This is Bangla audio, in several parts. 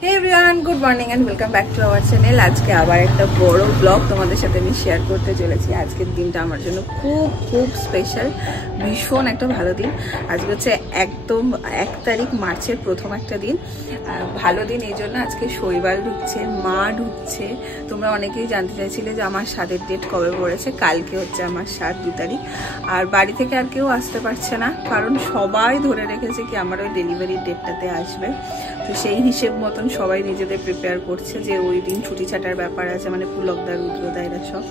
Hey everyone, good morning and welcome back to our channel. আজকে আবার একটা বড় ব্লগ তোমাদের সাথে আমি শেয়ার করতে চলেছি। আজকের দিনটা আমার জন্য খুব খুব স্পেশাল, ভীষণ একটা ভালো দিন। আজকে হচ্ছে একদম 1 তারিখ মার্চের প্রথম একটা দিন। ভালো দিন এই জন্য আজকে শৈবাল ঢুকছে, মা ঢুকছে। তোমরা অনেকেই জানতে চাইছিলে যে আমার সাদের ডেট কবে পড়েছে। কালকে হচ্ছে আমার 2 তারিখ। আর বাড়ি থেকে আর কেউ আসতে পারছে না, কারণ সবাই ধরে রেখেছে কি আমার ওই ডেলিভারির ডেটটাতে আসবে। তো সেই হিসেব মতন সবাই নিজেদের প্রিপেয়ার করছে যে ওই দিন ছুটি ছাটার ব্যাপার আছে, মানে পুলকদা রুদ্রদা এরা সব।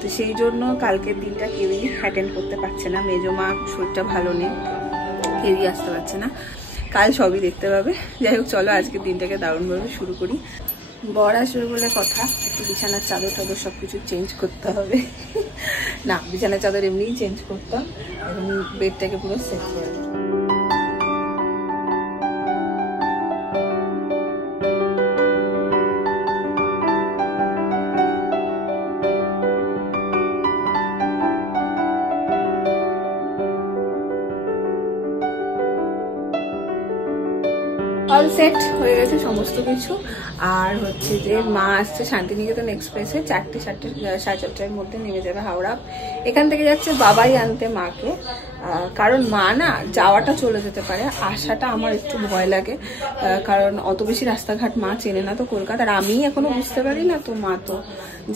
তো সেই জন্য কালকের দিনটা কেউই অ্যাটেন্ড করতে পারছে না। মেজমা শরীরটা ভালো নেই, কেউই আসতে পারছে না। কাল সবই দেখতে পাবে। যাই হোক, চলো আজকের দিনটাকে দারুণভাবে শুরু করি। বর আসবে বলে কথা, একটু বিছানার চাদর টাদর সব কিছু চেঞ্জ করতে হবে। না, বিছানার চাদর এমনিই চেঞ্জ করতাম, এখন বেডটাকে পুরো সেট করে দিই। অল সেট হয়ে গেছে সমস্ত কিছু। আর হচ্ছে যে মা আসছে শান্তিনিকেতন এক্সপ্রেসে 4:30-4:30 মধ্যে নেমে যাবে হাওড়া। এখান থেকে যাচ্ছে বাবাই আনতে মাকে, কারণ মা না যাওয়াটা চলে যেতে পারে, আসাটা আমার একটু ভয় লাগে, কারণ অত বেশি রাস্তাঘাট মা চেনে না তো কলকাতার, আমি এখনো বুঝতে পারি না, তো মা তো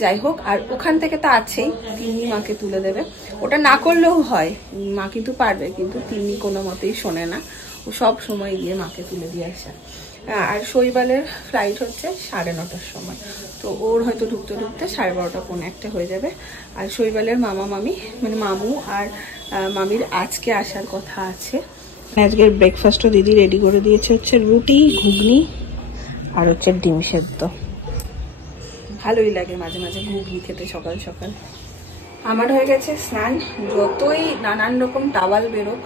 যাই হোক। আর ওখান থেকে তো আছেই, তিনি মাকে তুলে দেবে। ওটা না করলেও হয়, মা কিন্তু পারবে, কিন্তু তিনি কোনো মতেই শোনে না, ও সব সময় গিয়ে মাকে তুলে দিয়ে আসে। আর শৈবালের ফ্লাইট হচ্ছে 9:30টার সময়, তো ওর হয়তো ঢুকতে ঢুকতে 12:30-1 হয়ে যাবে। আর শৈবালের মামা মামি মানে মামু আর মামির আজকে আসার কথা আছে। আজকের ব্রেকফাস্টও দিদি রেডি করে দিয়েছে, হচ্ছে রুটি, ঘুগনি আর হচ্ছে ডিম সেদ্ধ। ভালোই লাগে মাঝে মাঝে ঘুগনি খেতে সকাল সকাল। আমার হয়ে গেছে স্নান। যতই নানান রকম টাওয়াল বেরোক,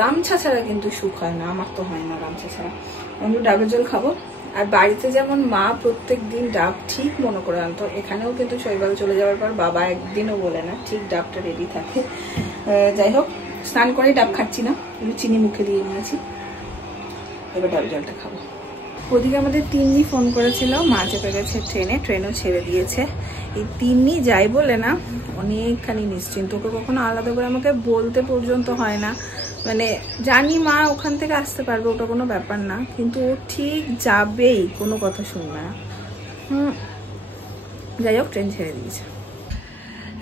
গামছা ছাড়া কিন্তু সুখ হয় না, আমার তো হয় না গামছা ছাড়া। আমি ডাবের জল খাবো। আর বাড়িতে যেমন মা প্রত্যেক দিন ডাব ঠিক মনে করে আনতো, এখানেও কিন্তু শৈবাল চলে যাওয়ার পর বাবা একদিনও বলে না, ঠিক ডাবটা রেডি থাকে। যাই হোক, স্নান করে ডাব খাচ্ছি না, একটু চিনি মুখে দিয়ে নিয়েছি, এবার ডাবের জলটা খাবো। ওদিকে আমাদের তিন্নি ফোন করেছিল, মা চেপে গেছে ট্রেনে, ট্রেনও ছেড়ে দিয়েছে। এই তিন্নি যাই বলে না অনেকখানি নিশ্চিন্ত, ওকে কখনো আলাদা করে আমাকে বলতে পর্যন্ত হয় না। মানে জানি মা ওখান থেকে আসতে পারবে, ওটা কোনো ব্যাপার না, কিন্তু ও ঠিক যাবেই, কোনো কথা শুনবে না। যাই হোক, ট্রেন ছেড়ে দিয়েছে।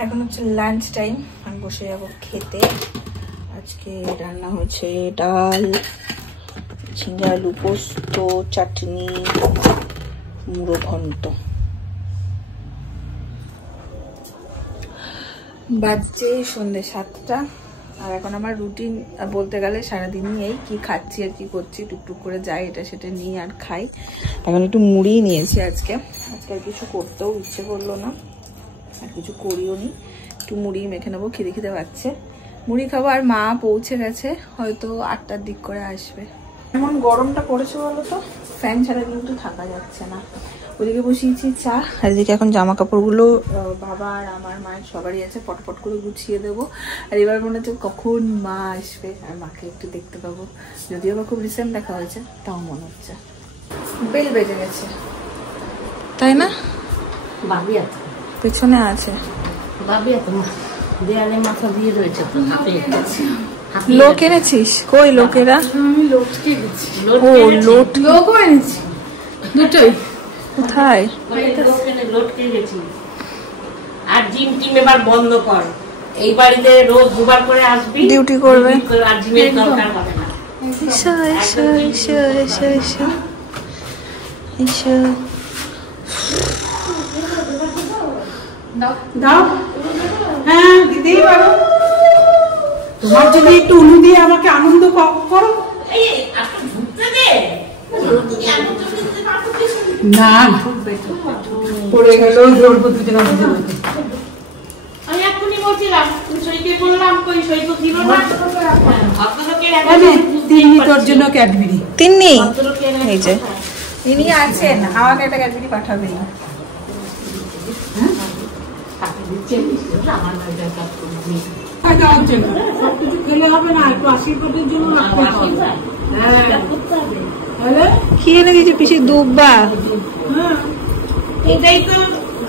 এখন হচ্ছে লাঞ্চ টাইম, আমি বসে যাবো খেতে। আজকে রান্না হচ্ছে ডাল, ঝিঙে আলু পোস্ত, চাটনি, মুড়ো ঘন্ট। বাজছে সন্ধ্যে 7টা। আর এখন আমার রুটিন বলতে গেলে সারাদিনই এই কি খাচ্ছি আর কি করছি, টুকটুক করে যাই এটা সেটা নিই আর খাই। এখন একটু মুড়ি নিয়েছি আজকে আর কিছু করতেও ইচ্ছে করলো না, আর কিছু করিও নি, একটু মুড়ি মেখে নেবো, খিদে খিদে পাচ্ছে, মুড়ি খাবো। আর মা পৌঁছে গেছে, হয়তো 8টার দিক করে আসবে। এমন গরমটা পড়েছে বলো তো, ফ্যান ছাড়া কিন্তু থাকা যাচ্ছে না। ওদিকে বসিয়েছি চা, আর এদিকে এখন জামা কাপড়গুলো বাবা আর আমার মায়ের সবারই আছে, পটপট করে গুছিয়ে দেবো। আর এবার মনে হচ্ছে কখন মা আসবে আর মাকে একটু দেখতে পাবো, যদিও বা খুব রিসেন্ট দেখা হয়েছে, তাও মনে হচ্ছে। বেল বেজে গেছে তাই না? বাবি আছে পেছনে আছে, বাবি আছে দেয়ালে মাথা দিয়ে রয়েছে। লোক এনেছিস? কই লোকেরা? আমি লোটকে গেছি। ও লোট, লোকও এনেছি, দুটোই। কোথায়? লোটকে গেছি। আর জিম টিম এবার বন্ধ কর, এই বাড়িতে রোজ 2বার করে আসবি, ডিউটি করবে, আর জিমের দরকার হবে না। এসো এসো এসো এসো এসো এসো। দাও, হ্যাঁ দিতেই পারো। তোমার যদি একটু উলু দিয়ে আমাকে আনন্দ করো। না পড়ে গেল, ধরবো দুজনে। আমি এখনই বলছিলাম সইকে বললাম, কই সই তো দিল না। তিন্নি তোর জন্য ক্যাডবেরি। তিন্নি এই যে তিনি আছেন, আমাকে একটা ক্যাডবেরি পাঠাবেন। সবকিছু খেলে হবে না, একটু আশীর্বাদের জন্য রাখতে হবে। কি এনে দিয়েছে পিসি? দুব্বা। এটাই তো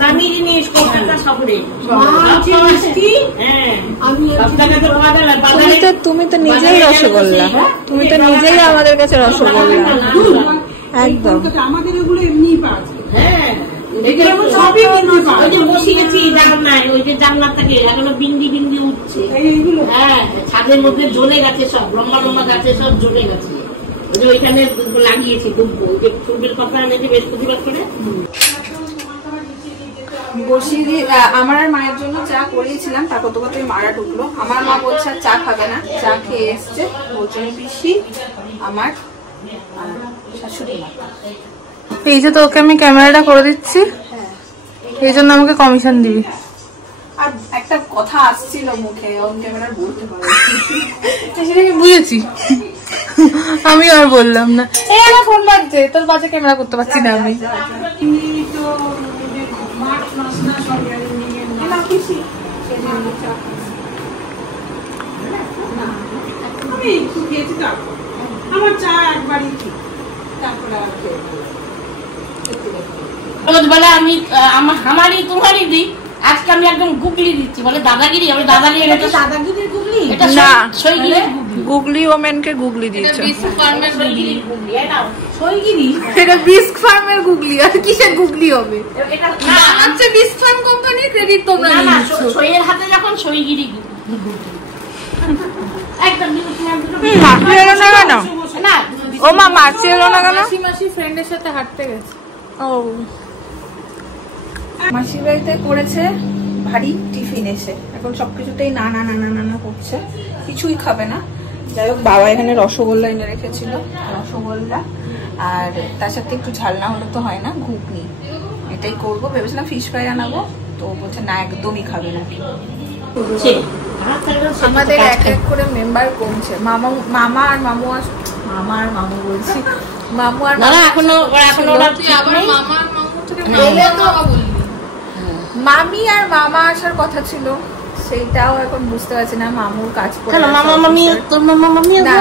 দামি জিনিস, কলকাতা শহরে। তুমি তো নিজেই রসগোল্লা, তুমি তো নিজেই আমাদের কাছে রসগোল্লা একদম। আমাদের এগুলো এমনি পাওয়া যায়। হ্যাঁ, বিন্দি বিন্দি উঠছে। হ্যাঁ, ছাদের মধ্যে জ্বলে গেছে, সব লম্বা লম্বা গাছে সব জ্বলে গেছে। ওইখানে লাগিয়েছি দুব্বো, ওই যে ফুলের পাতা এনেছে বৃহস্পতিবার করে। বসিয়ে দিয়ে আমার আর মায়ের জন্য চা করিয়েছিলাম, তারপর তো কতই মারা ঢুকলো। আমার মা বলছে আর চা খাবে না, চা খেয়ে এসছে। বলছে পিসি আমার শাশুড়ি মা। এই যে তোকে আমি ক্যামেরাটা করে দিচ্ছি, এই জন্য আমাকে কমিশন দিবি। আর একটা কথা আসছিল মুখে, অন ক্যামেরা বলতে পারবো বুঝেছি, আমি আর বললাম না। এই আমার ফোন বাজছে, তোর বাজে ক্যামেরা করতে পারছি না আমি। আমার চা একবারই তারপরে আমি আমারই তোমারই দিই। আজকে আমি একদম গুগলি দিচ্ছি, বলে দাদাগিরি। আমি দাদাগিরি, দাদাগিরির গুগলি, এটা না গুগলি ওমেনকে গুগলি দিয়েছে। সেটা বিস্ক ফার্মের গুগলি, আর কিসের গুগলি হবে? আচ্ছা, বিস্ক ফার্ম কোম্পানি ক্রেডিট তোমরা নিচ্ছ। সইয়ের হাতে যখন সইগিরি একদম না। ও মা মাছি এলো না কেন? মাসি ফ্রেন্ডের সাথে হাঁটতে গেছে। ও মাসির বাড়িতে করেছে ভারী টিফিন, এসে এখন সবকিছুতেই না না না না না না করছে, কিছুই খাবে না। যাই হোক, বাবা এখানে রসগোল্লা এনে রেখেছিল, রসগোল্লা আর তার সাথে একটু ঝাল না হলে তো হয় না, ঘুগনি। এটাই করবো ভেবেছিলাম, ফিশ ফ্রাই আনাবো, তো বলছে না একদমই খাবে না। আমাদের এক এক করে মেম্বার কমছে। মামা আর মামু মামা আর মামু বলছি, মামু আর মামি আর মামা আসার কথা ছিল, সেইটাও এখন বুঝতে পারছি না। মামুর কাজ করে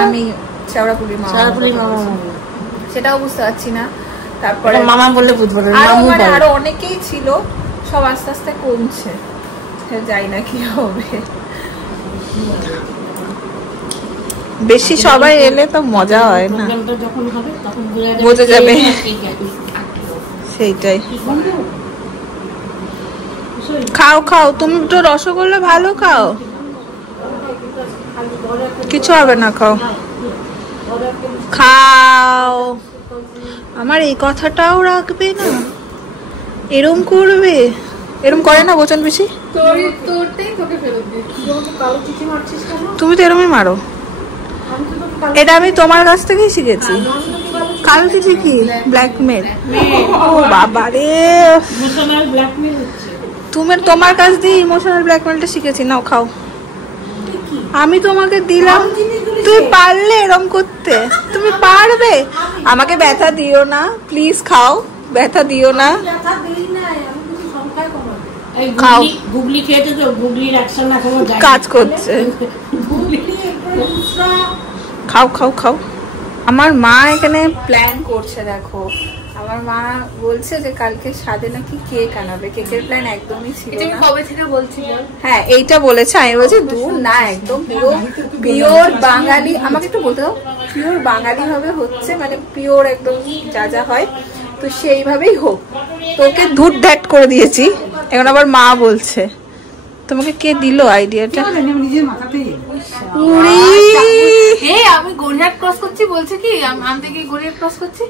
আমি শেওড়াপুরি মামা, সেটাও বুঝতে পারছি না। তারপরে মামা বললে বুঝবো না, আরো অনেকেই ছিল, সব আস্তে আস্তে কমছে, যাই না কি হবে। বেশি সবাই এলে তো মজা হয় না, বোঝা যাবে। সেইটাই। খাও খাও, তুমি তো রসগোল্লা ভালো খাও, কিছু হবে না, খাও খাও। আমার এই কথাটাও রাখবে না, এরম করবে, এরম করে না বচন বেশি। তুমি তো এরমই মারো, এটা আমি তোমার কাছ থেকেই শিখেছি। কালো চিঠি কি? ব্ল্যাকমেল। ও বাবা রে, তুমি তোমার কাছ দিয়ে ইমোশনাল ব্ল্যাকমেলটা শিখেছি। নাও খাও, আমি তোমাকে দিলাম, তুমি পারলে এরম করতে? তুমি পারবে? আমাকে ব্যথা দিও না প্লিজ, খাও, ব্যথা দিও না। খাও, গুগলি খেয়েছে তো, গুগলির অ্যাকশন এখনো কাজ করছে। খাও খাও খাও। আমার মা এখানে প্ল্যান করছে, দেখো আমার মা বলছে যে কালকে সাদে নাকি কেক আনাবে। কেকের প্ল্যান একদমই ছিল না। কবে থেকে বলছি? হ্যাঁ, এইটা বলেছে। আমি বলছি দূর না, একদম পিওর বাঙালি। আমাকে একটু বলতে দাও, পিওর বাঙালি ভাবে হচ্ছে, মানে পিওর একদম যা যা হয় তো সেইভাবেই হোক। তোকে ধুট ধ্যাট করে দিয়েছি, এখন আবার মা বলছে। তোমাকে কে দিল আইডিয়াটা? আমি গড়িয়াহাট ক্রস করছি, বলছে কি আনতে গিয়ে গড়িয়াহাট ক্রস করছি,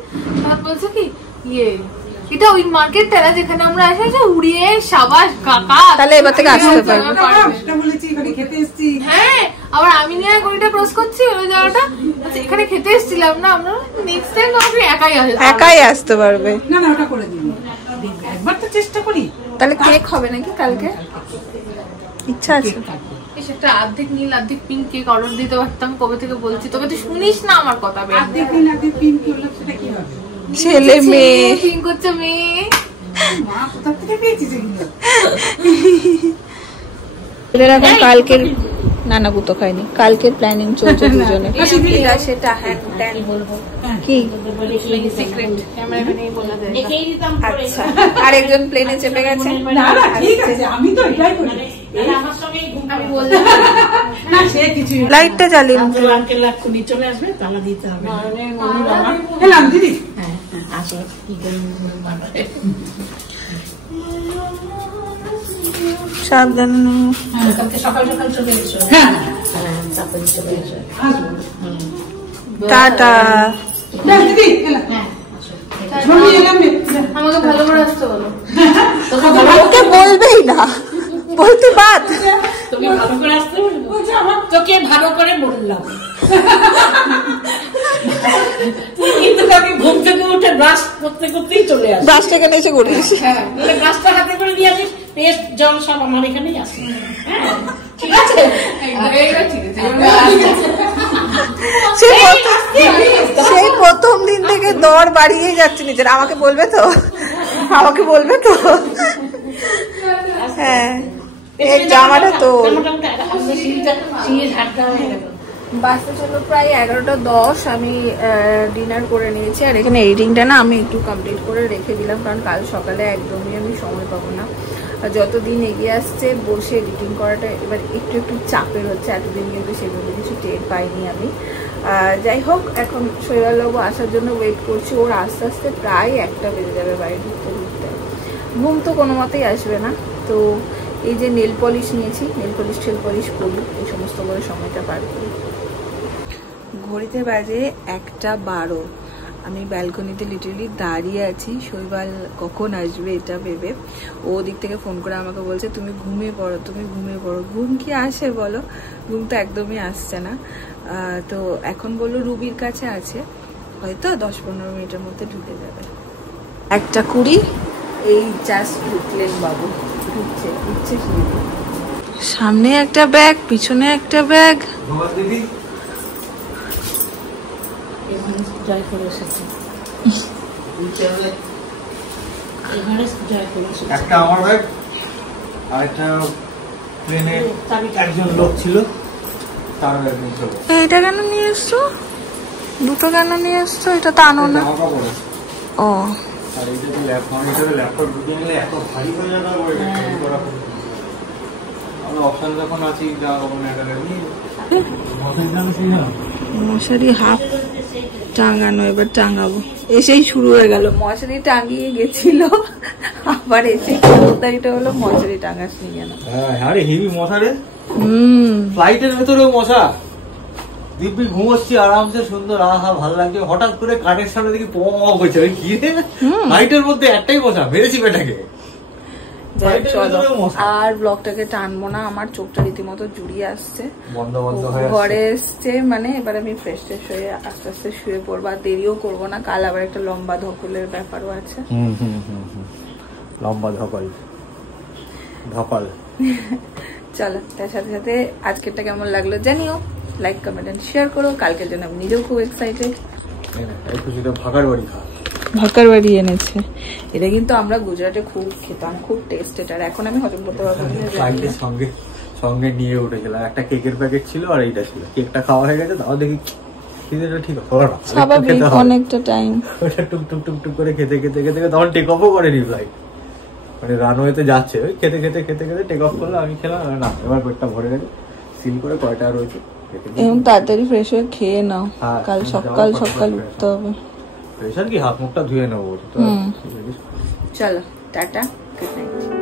তারপর বলছে কি এটা ওই মার্কেটটা না যেখানে আমরা এসেছি, উড়িয়ে সাবাস কাকা, তাহলে এবার থেকে আসতে পারবো। হ্যাঁ, আবার আমি নিয়ে গড়িটা ক্রস করছি ওই জায়গাটা, এখানে খেতে এসেছিলাম না আমরা, নেক্সট টাইম আমাকে একাই আসতে পারবে। না না, ওটা করে দিবি, একবার তো চেষ্টা করি। তাহলে কেক হবে নাকি কালকে? ইচ্ছা আছে। একটা অর্ধেক নীল অর্ধেক পিঙ্ক কেক অর্ডার দিতে পারতাম, কবে থেকে বলছি, তবে তুই শুনিস না আমার কথা। অর্ধেক নীল অর্ধেক পিঙ্ক করলে সেটা কি হবে? ছেলে মেয়ে পিঙ্ক করছে মেয়ে, মা কোথা থেকে পেয়েছিস এগুলো? এদের এখন কালকের না গুতো খাইনি, কালকের প্ল্যানিং চলছে দুজনে। সেটা কি আচ্ছা, আর একজন প্লেনে চেপে গেছে। লাইটটা জ্বালিয়ে চলে আসবে, তালা দিতে হবে। সাবধানে সকাল সকাল চলে এসো। টাটা। আমাকে ভালো করে আসতে বলো। ওকে বলবেই না, বলতে বাদ। তোকে ভালো করে আসতে বলবো, তোকে ভালো করে বললাম। কিন্তু আমি ঘুম থেকে উঠে ব্রাশ করতে করতেই চলে আসি। ব্রাশটা এখানে এসে করিস? হ্যাঁ, ব্রাশটা হাতে করে নিয়ে আসিস, পেস্ট জল সব আমার এখানেই আসে। ঠিক আছে, সেই প্রথম দিন থেকে দর বাড়িয়ে যাচ্ছে নিজের। আমাকে বলবে তো, আমাকে বলবে তো। হ্যাঁ, এই জামাটা তো বাসে চলো প্রায় 11:10। আমি ডিনার করে নিয়েছি, আর এখানে এডিটিংটা না আমি একটু কমপ্লিট করে রেখে দিলাম, কারণ কাল সকালে একদমই আমি সময় পাবো না। যতদিন এগিয়ে আসছে বসে এডিটিং করাটা এবার একটু একটু চাপের হচ্ছে। এতদিন কিন্তু সেভাবে কিছু টের পাইনি আমি। যাই হোক, এখন শৈবালবাবু আসার জন্য ওয়েট করছি। ওর আস্তে আস্তে প্রায় 1টা বেজে যাবে বাড়ি ঢুকতে ঢুকতে। ঘুম তো কোনো মতেই আসবে না। তো এই যে নেল পলিশ নিয়েছি, নেল পলিশ টেল পলিশ করি, এই সমস্ত করে সময়টা পার করি। ঘড়িতে বাজে 1:12। আমি ব্যালকনিতে লিটারালি দাঁড়িয়ে আছি, শৈবাল কখন আসবে এটা ভেবে। ও দিক থেকে ফোন করে আমাকে বলছে তুমি ঘুমিয়ে পড়ো, তুমি ঘুমিয়ে পড়ো। ঘুম কি আসে বলো, ঘুম তো একদমই আসছে না। তো এখন বললো রুবির কাছে আছে, হয়তো 10-15 মিনিটের মধ্যে ঢুকে যাবে। 1:20 এই জাস্ট ঢুকলেন বাবু, ঢুকছে সামনে একটা ব্যাগ, পিছনে একটা ব্যাগ। একটা আমার ব্যাগ আর একটা প্লেনে একজন লোক ছিল, তার ব্যাগ নিয়ে চলো। এটা কেন নিয়ে এসছো? দুটো কেন নিয়ে এসছো? এটা তো আনো না। ও আর এইটা তো ল্যাপটপ ঢুকে গেলে এত ভারী হয়ে যাবে। আমরা অপশন যখন আছি মশারি হাফ টাঙানো, এবার টাঙাবো। এসেই শুরু হয়ে গেল, মশারি টাঙিয়ে গেছিল, আবার এসে খবরদারিটা হলো মশারি টাঙাসনি কেন। আরে হেভি মশা রে, ফ্লাইটের ভেতরেও মশা। দিব্যি ঘুমোচ্ছি আরামসে সুন্দর, আহা ভালো লাগছে। হঠাৎ করে কাঠের সামনে দেখি পম হয়েছে, ওই কি রে, ফ্লাইটের মধ্যে একটাই মশা, মেরেছি বেটাকে। আর ব্লগটাকে টানবো না, আমার চোখটা রীতিমতো জুড়িয়ে আসছে, বন্ধ হয়ে ঘরে এসছে। মানে এবার আমি ফ্রেশ ট্রেশ হয়ে আস্তে আস্তে শুয়ে পড়বো, আর দেরিও করবো না। কাল আবার একটা লম্বা ধকলের ব্যাপারও আছে। লম্বা ধকল। চলো, তার সাথে সাথে আজকেরটা কেমন লাগলো জানিও, লাইক কমেন্ট এন্ড শেয়ার করো। কালকের জন্য আমি নিজেও খুব এক্সাইটেড। ভাকার বাড়ি এনেছে, এটা কিন্তু আমরা গুজরাটে খুব খেতাম, খুব টেস্টেড। আর এখন আমি হজম করতে পারবো সঙ্গে নিয়ে উঠেছিলাম, একটা কেকের প্যাকেট ছিল আর এইটা ছিল। কেকটা খাওয়া হয়ে গেছে, তাও দেখি ঠিক স্বাভাবিক অনেকটা টাইম ওটা টুক টুক করে খেতে তখন টেক অফও করেনি ফ্লাইট। মানে রানওয়েতে যাচ্ছে, ওই খেতে টেক অফ করলো। আমি খেলাম না, এবার পেটটা ভরে গেছে। সিল করে কয়টা রয়েছে এবং তাড়াতাড়ি ফ্রেশ হয়ে খেয়ে নাও, কাল সকাল উঠতে হবে। ফ্রেশ আর কি, হাত মুখটা ধুয়ে নেবো। চলো, টাটা, গুড নাইট।